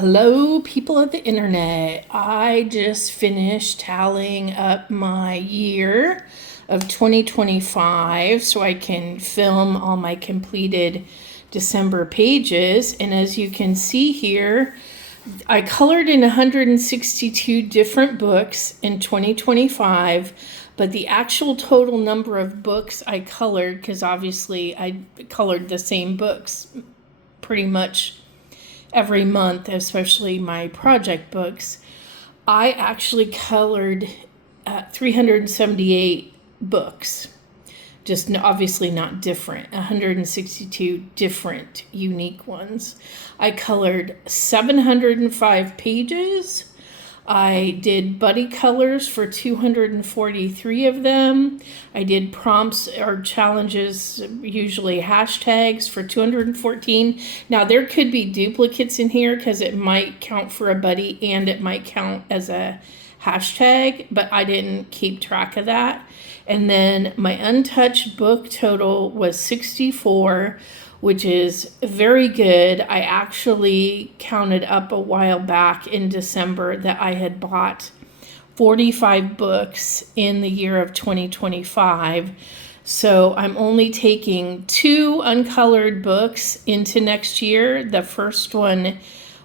Hello, people of the internet. I just finished tallying up my year of 2025 so I can film all my completed December pages. And as you can see here, I colored in 162 different books in 2025, but the actual total number of books I colored, because obviously I colored the same books pretty much every month, especially my project books, I actually colored 378 books. Just obviously not different, 162 different unique ones. I colored 705 pages. I did buddy colors for 243 of them. I did prompts or challenges, usually hashtags, for 214. Now there could be duplicates in here because it might count for a buddy and it might count as a hashtag, but I didn't keep track of that. And then my untouched book total was 64, which is very good. I actually counted up a while back in December that I had bought 45 books in the year of 2025. So I'm only taking 2 uncolored books into next year. The first one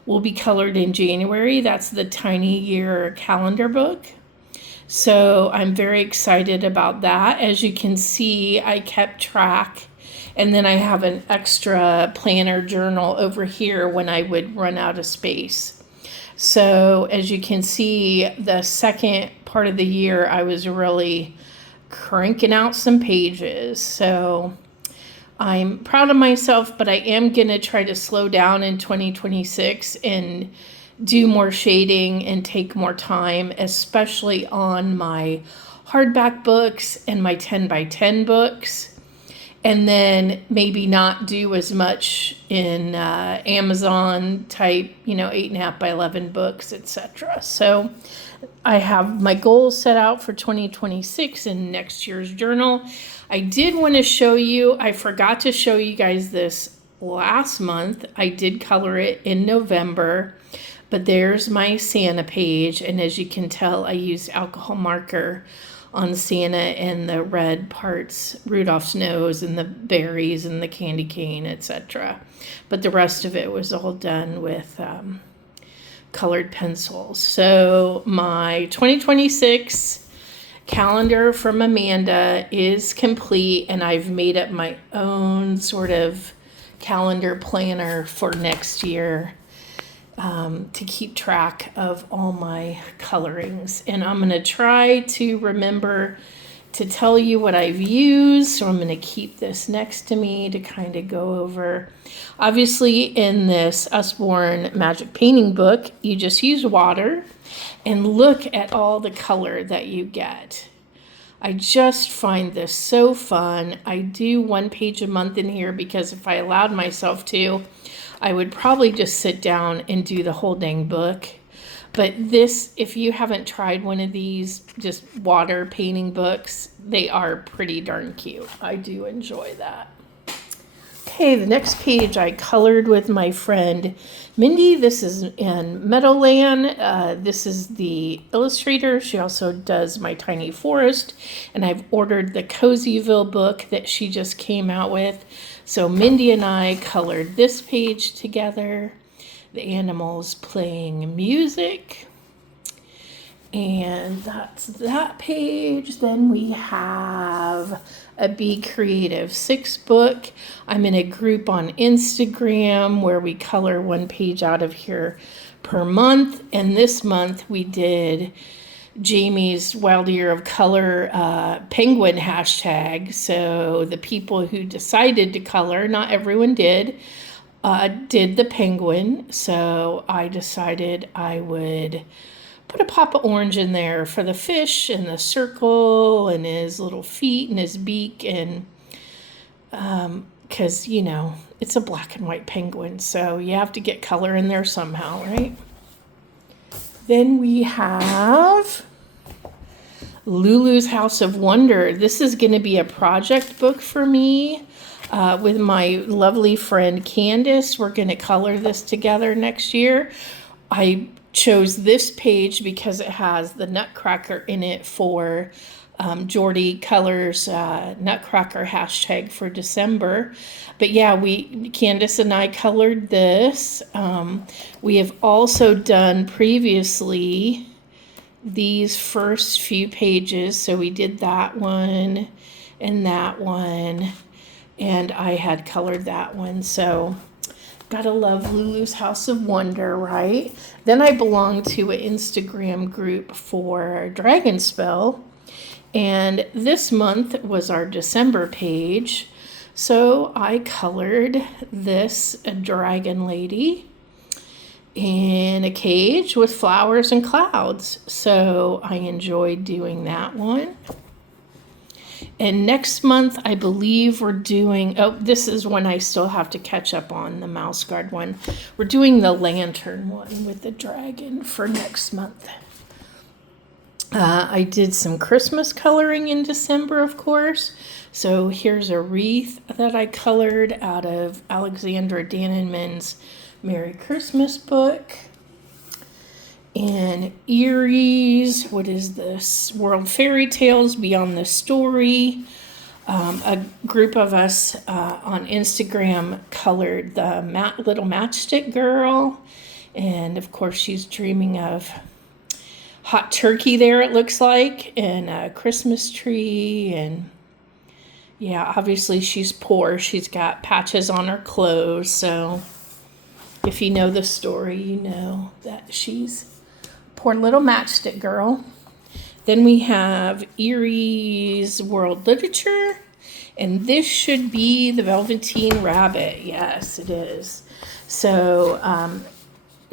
will be colored in January. That's the Tiny Year calendar book. So I'm very excited about that. As you can see, I kept track. And then I have an extra planner journal over here when I would run out of space. So as you can see, the second part of the year, I was really cranking out some pages. So I'm proud of myself, but I am going to try to slow down in 2026 and do more shading and take more time, especially on my hardback books and my 10 by 10 books. And then maybe not do as much in Amazon type, 8.5 by 11 books, etc. So I have my goals set out for 2026 in next year's journal. I did want to show you, I forgot to show you guys this last month. I did color it in November, but there's my Santa page. And as you can tell, I used alcohol marker on Santa and the red parts, Rudolph's nose and the berries and the candy cane, etc. But the rest of it was all done with colored pencils. So my 2026 calendar from Amanda is complete, and I've made up my own sort of calendar planner for next year. To keep track of all my colorings. And I'm going to try to remember to tell you what I've used. So I'm going to keep this next to me to kind of go over. Obviously, in this Usborne Magic Painting book, you just use water and look at all the color that you get. I just find this so fun. I do 1 page a month in here because if I allowed myself to, I would probably just sit down and do the whole dang book. But this, if you haven't tried one of these just water painting books, they are pretty darn cute. I do enjoy that. Okay, the next page I colored with my friend Mindy. This is in Meadowland. This is the illustrator. She also does my Tiny Forest. And I've ordered the Cozyville book that she just came out with. So Mindy and I colored this page together. The animals playing music. And that's that page. Then we have a Be Creative 6 book. I'm in a group on Instagram where we color 1 page out of here per month. And this month we did Jamie's Wild Year of Color penguin hashtag. So the people who decided to color, not everyone did the penguin. So I decided I would put a pop of orange in there for the fish and the circle and his little feet and his beak. And because, it's a black and white penguin. So you have to get color in there somehow, right? Then we have Lulu's House of Wonder. This is going to be a project book for me with my lovely friend Candace. We're going to color this together next year. I chose this page because it has the Nutcracker in it for Jordy Colors Nutcracker hashtag for December. But yeah, Candace and I colored this. We have also done previously these first few pages. So we did that one and that one, and I had colored that one. So gotta love Lulu's House of Wonder, right? Then I belong to an Instagram group for Dragonspell, and this month was our December page. So I colored this dragon lady in a cage with flowers and clouds. So I enjoyed doing that one. And next month, I believe we're doing, oh, this is one I still have to catch up on, the Mouse Guard one. We're doing the lantern one with the dragon for next month. I did some Christmas coloring in December, of course. So here's a wreath that I colored out of Alexandra Dannenman's Merry Christmas book. And Erie's, what is this? World Fairy Tales Beyond the Story. A group of us on Instagram colored the little matchstick girl. And of course, she's dreaming of hot turkey there, it looks like, and a Christmas tree. And yeah, obviously she's poor. She's got patches on her clothes. So if you know the story, you know that she's poor little matchstick girl. Then we have Erie's World Literature, and this should be the Velveteen Rabbit. Yes, it is. So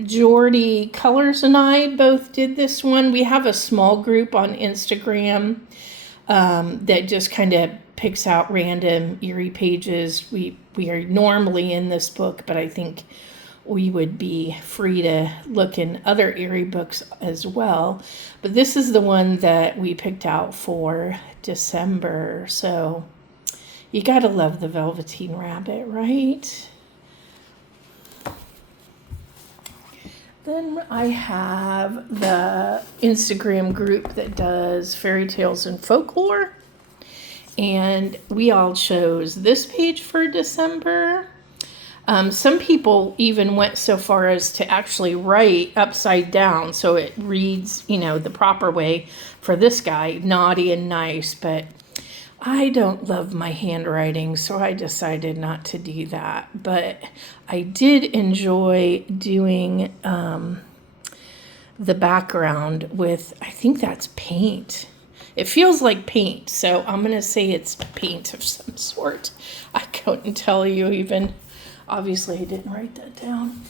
Jordy Colors and I both did this one. We have a small group on Instagram that just kind of picks out random Erie pages. We are normally in this book, but I think we would be free to look in other Erie books as well. But this is the one that we picked out for December. So you gotta love the Velveteen Rabbit, right? Then I have the Instagram group that does fairy tales and folklore. And we all chose this page for December. Some people even went so far as to actually write upside down so it reads, the proper way for this guy, naughty and nice. But I don't love my handwriting, so I decided not to do that. But I did enjoy doing the background with, I think that's paint. It feels like paint, so I'm going to say it's paint of some sort. I couldn't tell you even. Obviously, I didn't write that down.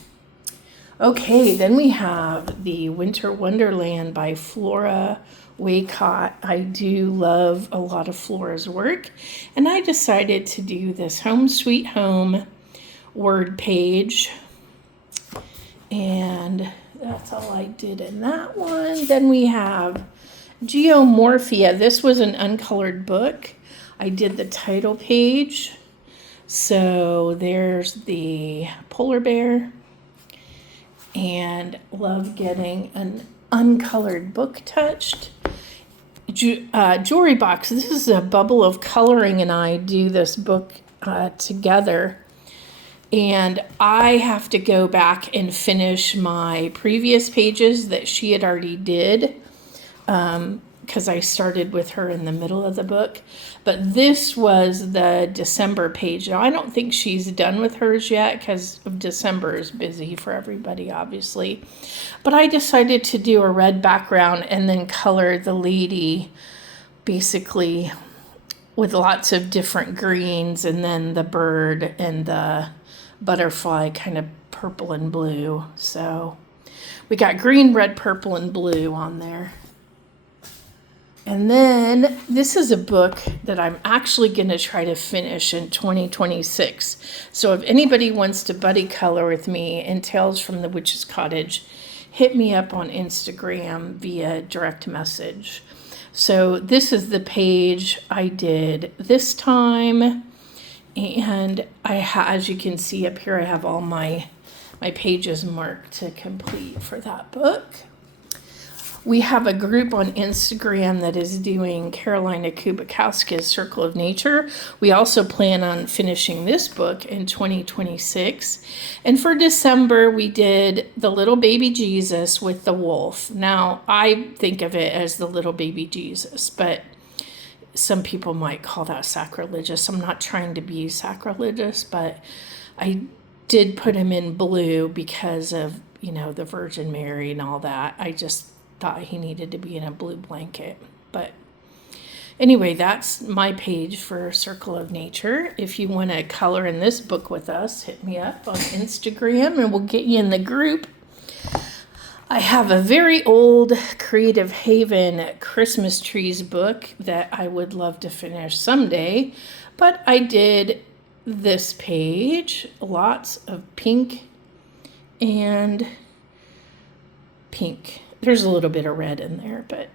Okay, then we have the Winter Wonderland by Flora Waycott. I do love a lot of Flora's work, and I decided to do this Home Sweet Home word page, and that's all I did in that one. Then we have Geomorphia. This was an uncolored book. I did the title page. So there's the polar bear, and love getting an uncolored book touched. Jewelry Box, this is a Bubble of Coloring, and I do this book together. And I have to go back and finish my previous pages that she had already did, because I started with her in the middle of the book. But this was the December page. Now, I don't think she's done with hers yet because December is busy for everybody, obviously. But I decided to do a red background and then color the lady basically with lots of different greens, and then the bird and the butterfly kind of purple and blue. So we got green, red, purple, and blue on there. And then this is a book that I'm actually going to try to finish in 2026. So if anybody wants to buddy color with me in Tales from the Witch's Cottage, hit me up on Instagram via direct message. So this is the page I did this time. And as you can see up here, I have all my my pages marked to complete for that book. We have a group on Instagram that is doing Carolina Kubikowski's Circle of Nature. We also plan on finishing this book in 2026. And for December, we did The Little Baby Jesus with the Wolf. Now, I think of it as The Little Baby Jesus, but some people might call that sacrilegious. I'm not trying to be sacrilegious, but I did put him in blue because of, the Virgin Mary and all that. I just thought he needed to be in a blue blanket. But anyway, that's my page for Circle of Nature. If you want to color in this book with us, hit me up on Instagram and we'll get you in the group. I have a very old Creative Haven Christmas trees book that I would love to finish someday, but I did this page, lots of pink and pink. There's a little bit of red in there, but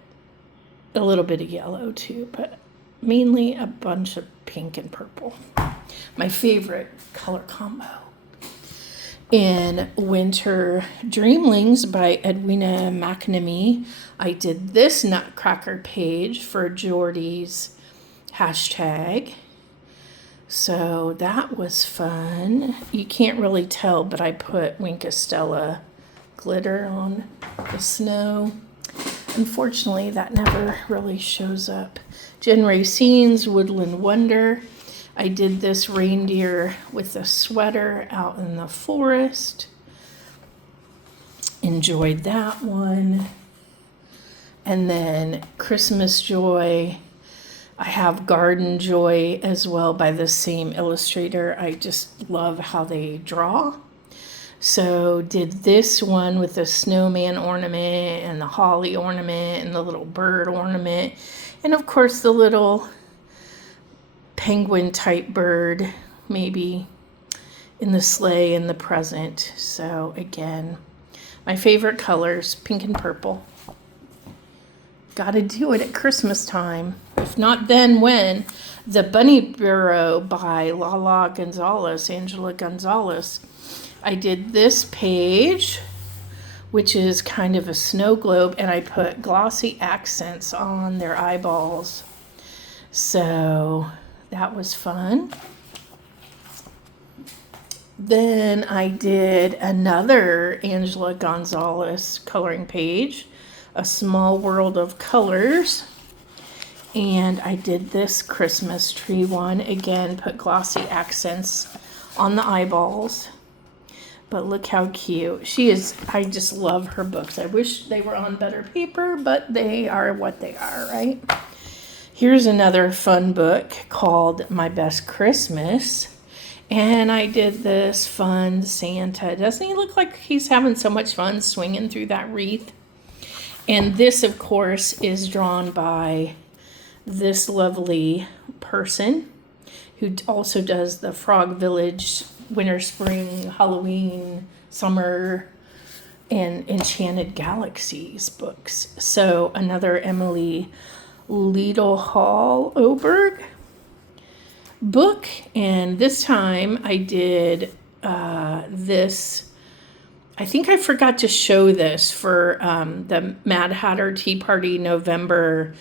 a little bit of yellow too, but mainly a bunch of pink and purple. My favorite color combo. In Winter Dreamlings by Edwina McNamee, I did this Nutcracker page for Jordy's hashtag. So that was fun. You can't really tell, but I put Winkostella glitter on the snow. Unfortunately, that never really shows up. Jen Racine's Woodland Wonder. I did this reindeer with a sweater out in the forest. Enjoyed that one. And then Christmas Joy. I have Garden Joy as well by the same illustrator. I just love how they draw. So did this one with the snowman ornament and the holly ornament and the little bird ornament. And of course the little penguin type bird, maybe in the sleigh in the present. So again, my favorite colors, pink and purple. Gotta do it at Christmas time. If not, then when? The Bunny Bureau by Lala Gonzalez, Angela Gonzalez. I did this page, which is kind of a snow globe, and I put glossy accents on their eyeballs. So that was fun. Then I did another Angela Gonzalez coloring page, A Small World of Colors. And I did this Christmas tree one. Again, put glossy accents on the eyeballs. But look how cute. She is, I just love her books. I wish they were on better paper, but they are what they are, right? Here's another fun book called My Best Christmas. And I did this fun Santa. Doesn't he look like he's having so much fun swinging through that wreath? And this, of course, is drawn by this lovely person who also does the Frog Village Winter, Spring, Halloween, Summer, and Enchanted Galaxies books. So another Emily Liedel-Hall Oberg book. And this time I did this. I think I forgot to show this for the Mad Hatter Tea Party November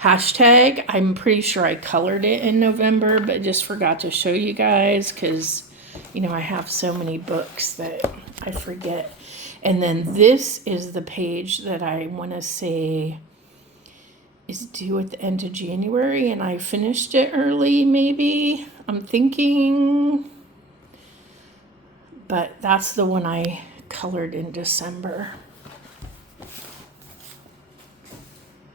hashtag. I'm pretty sure I colored it in November, but just forgot to show you guys because I have so many books that I forget. And then this is the page that I want to say is due at the end of January, and I finished it early, maybe. I'm thinking. But that's the one I colored in December.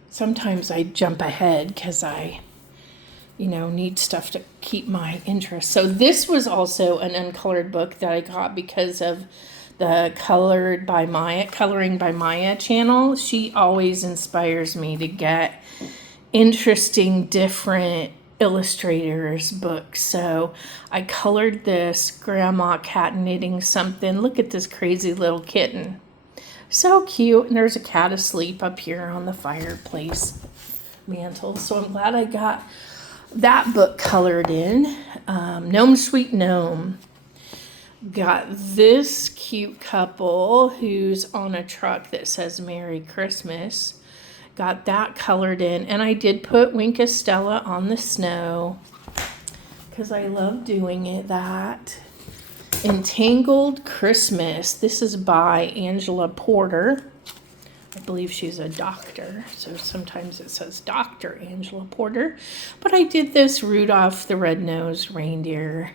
Sometimes I jump ahead because I need stuff to keep my interest. So this was also an uncolored book that I got because of the Coloring by Maya channel. She always inspires me to get interesting, different illustrators books. So I colored this Grandma Cat Knitting Something. Look at this crazy little kitten. So cute. And there's a cat asleep up here on the fireplace mantle. So I'm glad I got that book colored in. Gnome Sweet Gnome. Got this cute couple who's on a truck that says Merry Christmas. Got that colored in, and I did put Wink of Stella on the snow because I love doing that. Entangled Christmas. This is by Angela Porter. I believe she's a doctor, so sometimes it says Dr. Angela Porter. But I did this Rudolph the Red-Nosed Reindeer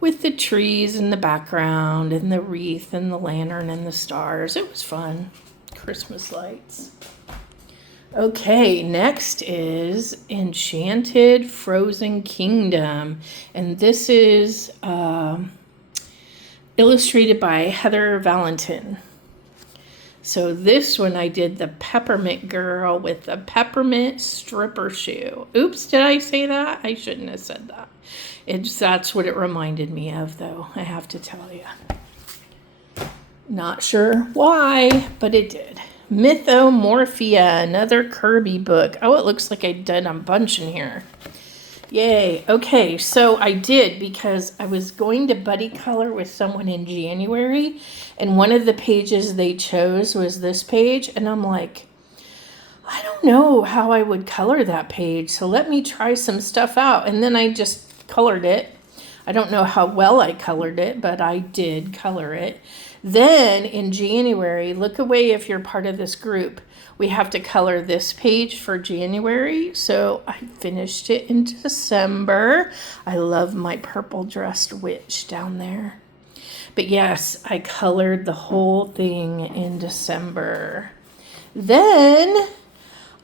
with the trees in the background and the wreath and the lantern and the stars. It was fun. Christmas lights. Okay, next is Enchanted Frozen Kingdom. And this is illustrated by Heather Valentin. So this one I did the peppermint girl with the peppermint stripper shoe. Oops, did I say that? I shouldn't have said that. That's what it reminded me of, though, I have to tell you. Not sure why, but it did. Mythomorphia, another Kirby book. Oh, it looks like I did a bunch in here. Yay. Okay, so I did because I was going to buddy color with someone in January, and one of the pages they chose was this page, and I'm like, I don't know how I would color that page, so let me try some stuff out. And then I just colored it. I don't know how well I colored it, but I did color it. Then in January, look away if you're part of this group. We have to color this page for January. So I finished it in December. I love my purple dressed witch down there. But yes, I colored the whole thing in December. Then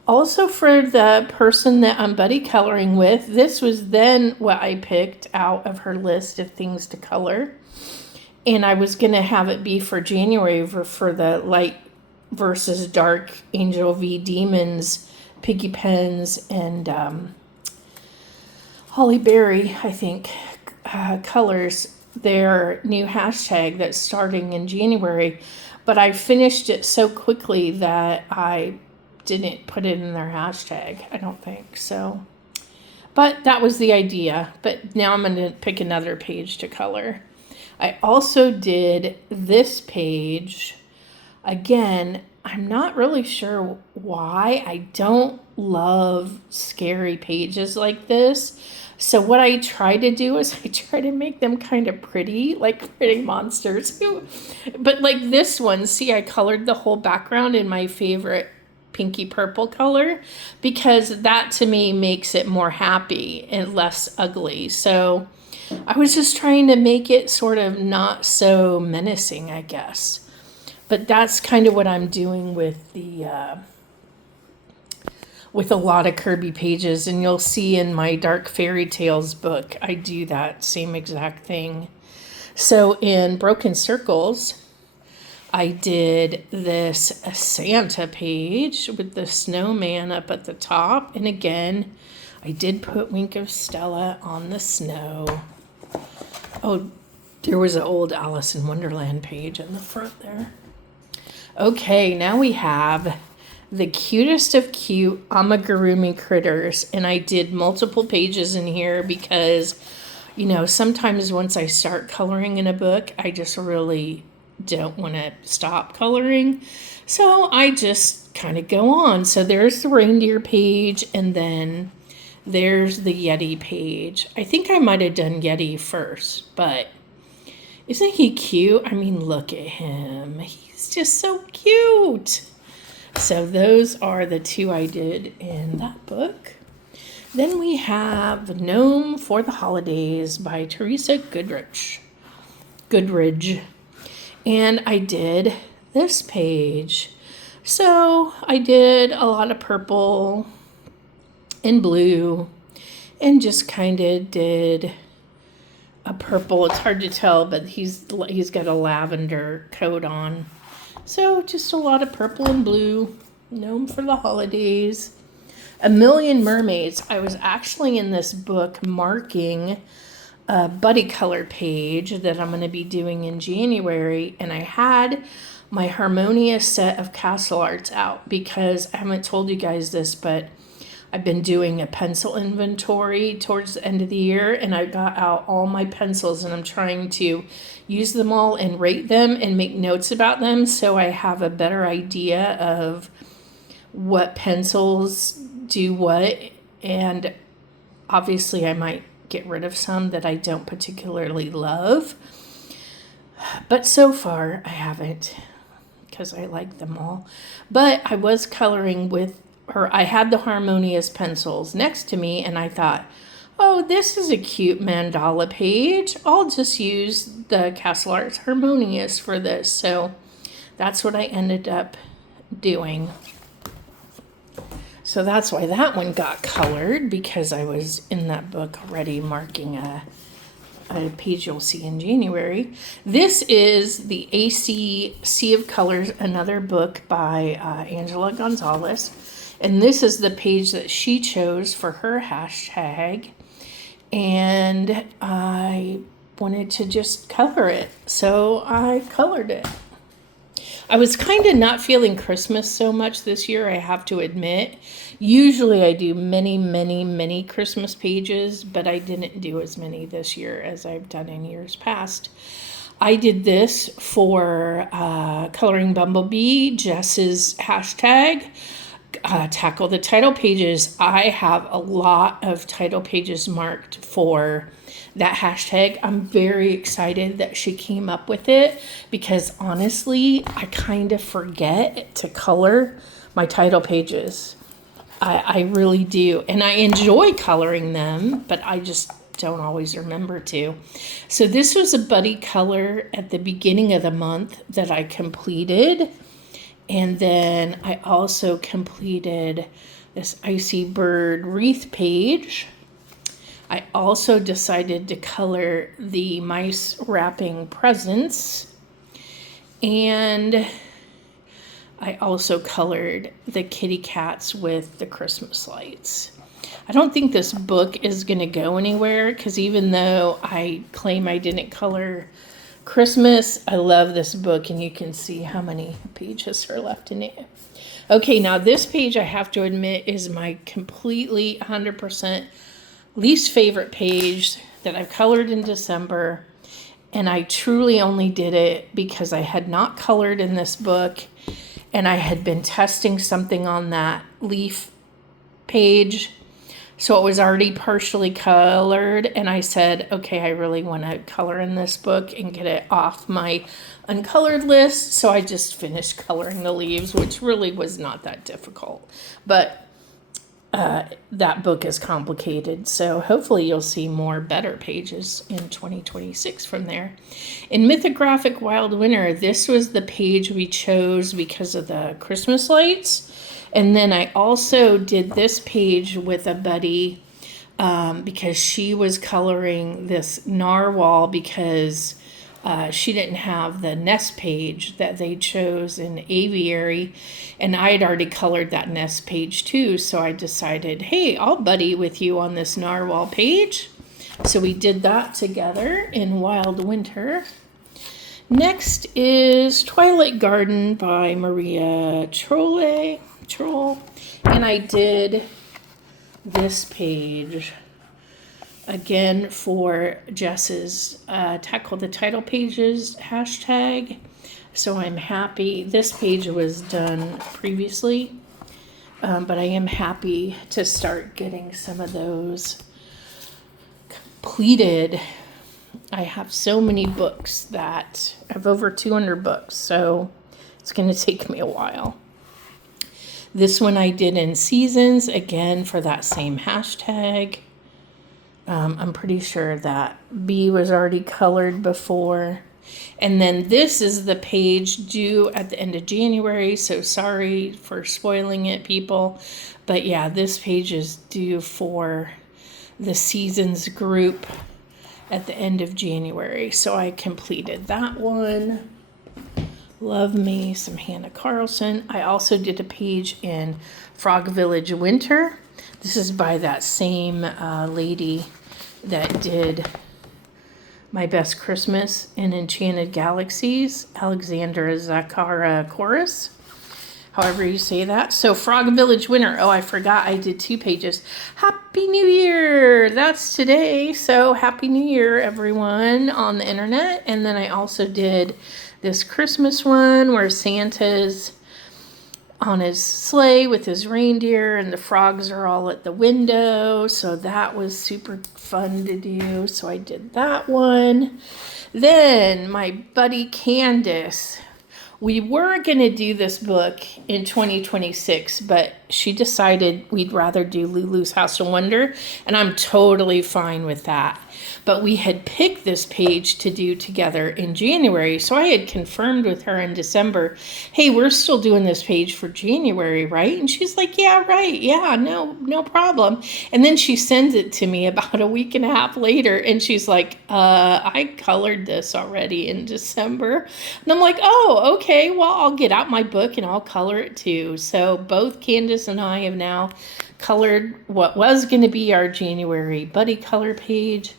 also for the person that I'm buddy coloring with, this was then what I picked out of her list of things to color. And I was going to have it be for January for the light versus dark Angel v Demons, Piggy Pens, and Holly Berry, I think, colors their new hashtag that's starting in January. But I finished it so quickly that I didn't put it in their hashtag, I don't think. So, but that was the idea. But now I'm going to pick another page to color. I also did this page. Again, I'm not really sure why. I don't love scary pages like this. So what I try to do is I try to make them kind of pretty, like pretty monsters. But like this one, see, I colored the whole background in my favorite pinky purple color because that to me makes it more happy and less ugly. So I was just trying to make it sort of not so menacing, I guess. But that's kind of what I'm doing with the with a lot of Kirby pages, and you'll see in my Dark Fairy Tales book, I do that same exact thing. So in Broken Circles, I did this Santa page with the snowman up at the top, and again, I did put Wink of Stella on the snow. Oh, there was an old Alice in Wonderland page in the front there. Okay, now we have the cutest of cute amigurumi critters, and I did multiple pages in here because, you know, sometimes once I start coloring in a book, I just really don't want to stop coloring. So I just kind of go on. So there's the reindeer page, and then there's the Yeti page. I think I might have done Yeti first, but isn't he cute? I mean, look at him. He's just so cute. So those are the two I did in that book. Then we have Gnome for the Holidays by Teresa Goodrich. And I did this page. So I did a lot of purple and blue and just kind of did a purple. It's hard to tell, but he's got a lavender coat on. So just a lot of purple and blue. Gnome for the Holidays. A Million Mermaids. I was actually in this book marking a buddy color page that I'm going to be doing in January, and I had my Harmonia set of Castle Arts out because I haven't told you guys this, but I've been doing a pencil inventory towards the end of the year, and I got out all my pencils, and I'm trying to use them all and rate them and make notes about them so I have a better idea of what pencils do what. And obviously I might get rid of some that I don't particularly love, but so far I haven't, because I like them all. But I was coloring with her. I had the Harmonious pencils next to me, and I thought, oh, this is a cute mandala page. I'll just use the Castle Arts Harmonious for this. So that's what I ended up doing. So that's why that one got colored, because I was in that book already marking a page you'll see in January. This is the AC Sea of Colors, another book by Angela Gonzalez. And this is the page that she chose for her hashtag. And I wanted to just color it, so I colored it. I was kind of not feeling Christmas so much this year, I have to admit. Usually I do many Christmas pages, but I didn't do as many this year as I've done in years past. I did this for Coloring Bumblebee, Jess's hashtag. Tackle the title pages. I have a lot of title pages marked for that hashtag. I'm very excited that she came up with it, because honestly, I kind of forget to color my title pages. I really do. And I enjoy coloring them, but I just don't always remember to. So this was a buddy color at the beginning of the month that I completed. And then I also completed this Icy Bird wreath page. I also decided to color the mice wrapping presents. And I also colored the kitty cats with the Christmas lights. I don't think this book is going to go anywhere, because even though I claim I didn't color Christmas, I love this book, and you can see how many pages are left in it. Okay, now this page, I have to admit, is my completely 100% least favorite page that I've colored in December, and I truly only did it because I had not colored in this book, and I had been testing something on that leaf page. So it was already partially colored, and I said, okay, I really want to color in this book and get it off my uncolored list. So I just finished coloring the leaves, which really was not that difficult. But that book is complicated, so hopefully you'll see more better pages in 2026 from there. In Mythographic Wild Winter, this was the page we chose because of the Christmas lights. And then I also did this page with a buddy because she was coloring this narwhal, because she didn't have the nest page that they chose in Aviary, and I had already colored that nest page too, so I decided, hey, I'll buddy with you on this narwhal page. So we did that together in Wild Winter. Next is Twilight Garden by Maria Troll, and I did this page again for Jess's Tackle the Title Pages hashtag. So I'm happy. This page was done previously, but I am happy to start getting some of those completed. I have so many books that I have over 200 books, so it's going to take me a while. This one I did in Seasons, again for that same hashtag. I'm pretty sure that B was already colored before. And then this is the page due at the end of January, so sorry for spoiling it, people. But yeah, this page is due for the Seasons group at the end of January. So I completed that one. Love me some Hannah Carlson. I also did a page in Frog Village Winter. This is by that same lady that did My Best Christmas in Enchanted Galaxies, Alexandra Zakara Chorus. however you say that. So Frog Village winner. Oh, I forgot I did 2 pages. Happy New Year. That's today. So Happy New Year, everyone on the internet. And then I also did this Christmas one where Santa's on his sleigh with his reindeer and the frogs are all at the window. So that was super fun to do. So I did that one. Then my buddy Candace, we were going to do this book in 2026, but she decided we'd rather do Lulu's House of Wonder, and I'm totally fine with that. But we had picked this page to do together in January, so I had confirmed with her in December, hey, we're still doing this page for January, right? And she's like, yeah, right, yeah, no problem. And then she sends it to me about a week and a half later, and she's like, I colored this already in December. And I'm like, oh, okay, well, I'll get out my book and I'll color it too. So both Candace and I have now colored what was going to be our January buddy color page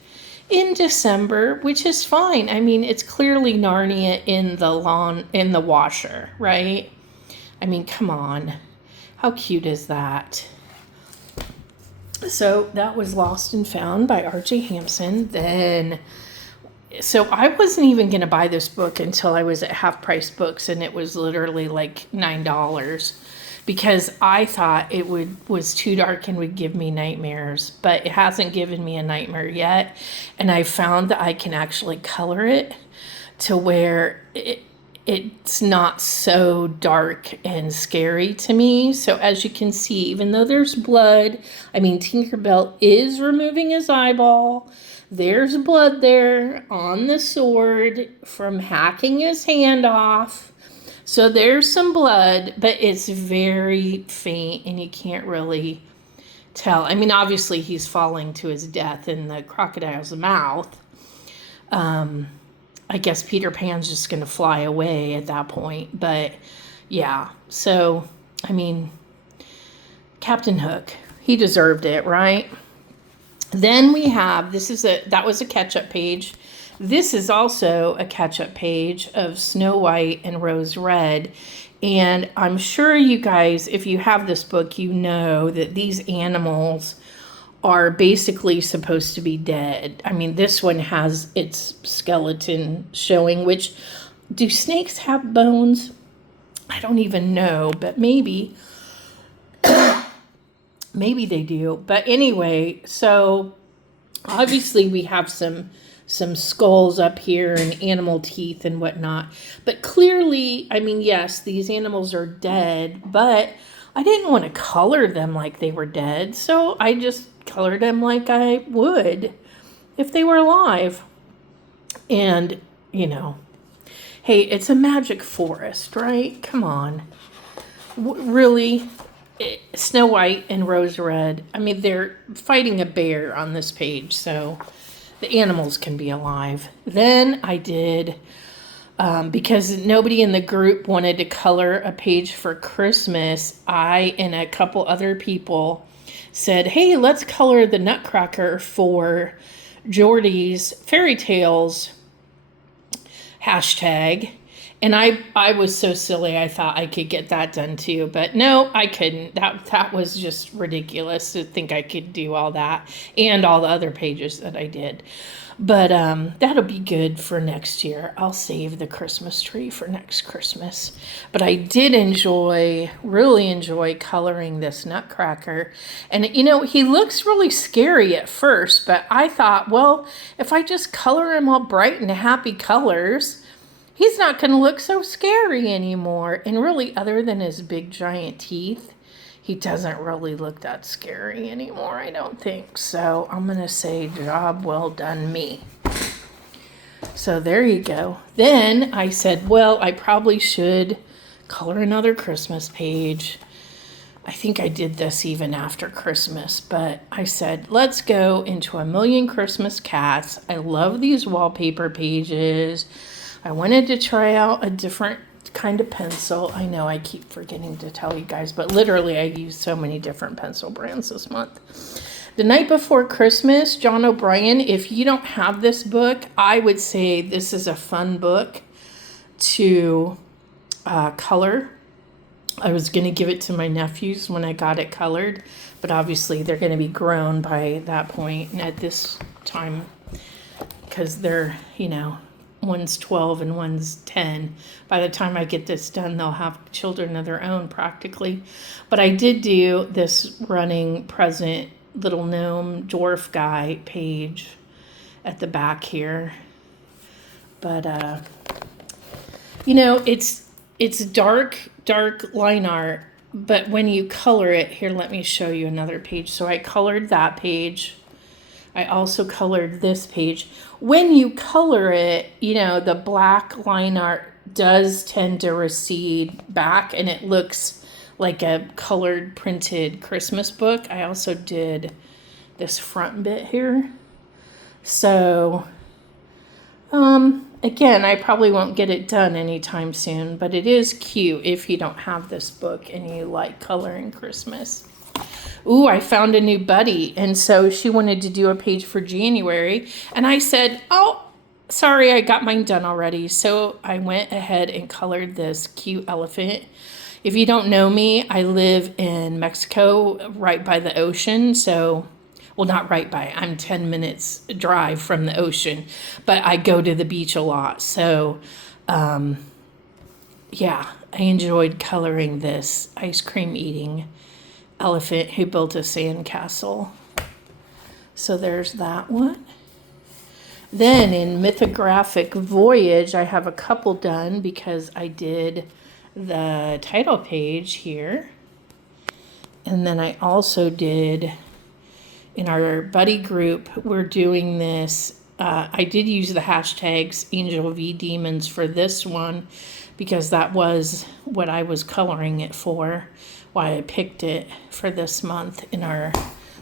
in December, which is fine. I mean, it's clearly Narnia in the washer, right? I mean, come on. How cute is that? So that was Lost and Found by R.J. Hampson. So I wasn't even going to buy this book until I was at Half Price Books, and it was literally like $9 because I thought it was too dark and would give me nightmares, but it hasn't given me a nightmare yet. And I found that I can actually color it to where it's not so dark and scary to me. So as you can see, even though there's blood, I mean, Tinkerbell is removing his eyeball. There's blood there on the sword from hacking his hand off. So there's some blood, but it's very faint and you can't really tell. I mean, obviously he's falling to his death in the crocodile's mouth. I guess Peter Pan's just going to fly away at that point. But yeah, so, I mean, Captain Hook, he deserved it, right? Then we have, that was a catch-up page. This is also a catch-up page of Snow White and Rose Red. And I'm sure you guys, if you have this book, you know that these animals are basically supposed to be dead. I mean, this one has its skeleton showing, which, do snakes have bones? I don't even know, but maybe. Maybe they do. But anyway, so obviously we have some skulls up here and animal teeth and whatnot. But clearly, I mean, yes, these animals are dead, but I didn't want to color them like they were dead. So I just colored them like I would if they were alive. And, you know, hey, it's a magic forest, right? Come on. Really? Snow White and Rose Red. I mean, they're fighting a bear on this page, so the animals can be alive. Then I did, because nobody in the group wanted to color a page for Christmas, I and a couple other people said, hey, let's color the Nutcracker for Jordy's Fairy Tales hashtag. And I was so silly, I thought I could get that done too. But no, I couldn't. That was just ridiculous to think I could do all that and all the other pages that I did. But that'll be good for next year. I'll save the Christmas tree for next Christmas. But I did really enjoy coloring this Nutcracker. And, you know, he looks really scary at first. But I thought, well, if I just color him all bright and happy colors, he's not going to look so scary anymore. And really, other than his big giant teeth, he doesn't really look that scary anymore, I don't think. So I'm going to say job well done me. So there you go. Then I said, well, I probably should color another Christmas page. I think I did this even after Christmas, but I said, let's go into A Million Christmas Cats. I love these wallpaper pages. I wanted to try out a different kind of pencil. I know I keep forgetting to tell you guys, but literally I used so many different pencil brands this month. The Night Before Christmas, John O'Brien. If you don't have this book, I would say this is a fun book to color. I was going to give it to my nephews when I got it colored, but obviously they're going to be grown by that point and at this time, because they're, one's 12 and one's 10. By the time I get this done, they'll have children of their own practically. But I did do this running present little gnome dwarf guy page at the back here. But, it's dark line art, but when you color it, here, let me show you another page. So I colored that page. I also colored this page. When you color it, the black line art does tend to recede back and it looks like a colored printed Christmas book. I also did this front bit here. So, again, I probably won't get it done anytime soon, but it is cute if you don't have this book and you like coloring Christmas. Ooh, I found a new buddy. And so she wanted to do a page for January. And I said, oh, sorry, I got mine done already. So I went ahead and colored this cute elephant. If you don't know me, I live in Mexico, right by the ocean. So, well, not right by, I'm 10 minutes drive from the ocean, but I go to the beach a lot. So, yeah, I enjoyed coloring this ice cream eating elephant who built a sandcastle. So there's that one. Then in Mythographic Voyage, I have a couple done because I did the title page here. And then I also did, in our buddy group, we're doing this. I did use the hashtags Angel V Demons for this one because that was what I was coloring it for. Why I picked it for this month in our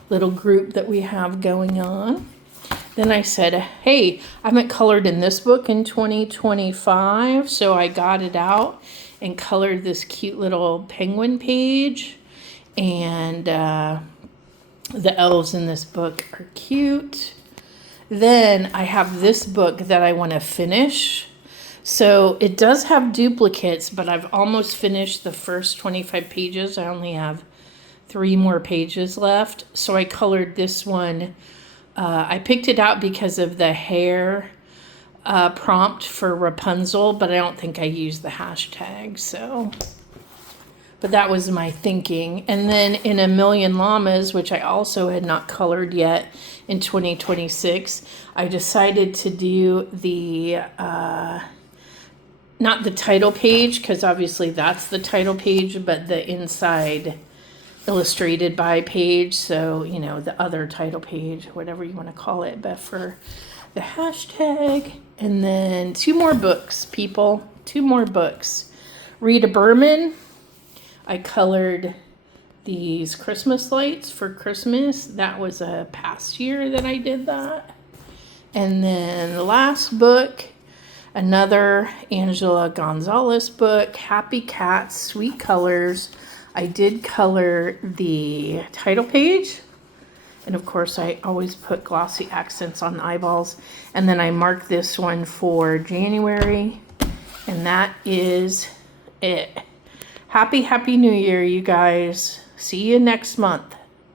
little group that we have going on. Then I said, hey, I haven't colored in this book in 2025, so I got it out and colored this cute little penguin page. And the elves in this book are cute. Then I have this book that I want to finish. So it does have duplicates, but I've almost finished the first 25 pages. I only have 3 more pages left. So I colored this one. I picked it out because of the hair prompt for Rapunzel, but I don't think I used the hashtag. So, but that was my thinking. And then in A Million Llamas, which I also had not colored yet in 2026, I decided to do the... not the title page, because obviously that's the title page, but the inside illustrated by page. So, the other title page, whatever you want to call it, but for the hashtag. And then 2 more books, people. 2 more books. Rita Berman. I colored these Christmas lights for Christmas. That was a past year that I did that. And then the last book, another Angela Gonzalez book, Happy Cats, Sweet Colors. I did color the title page. And of course, I always put glossy accents on the eyeballs. And then I marked this one for January. And that is it. Happy New Year, you guys. See you next month.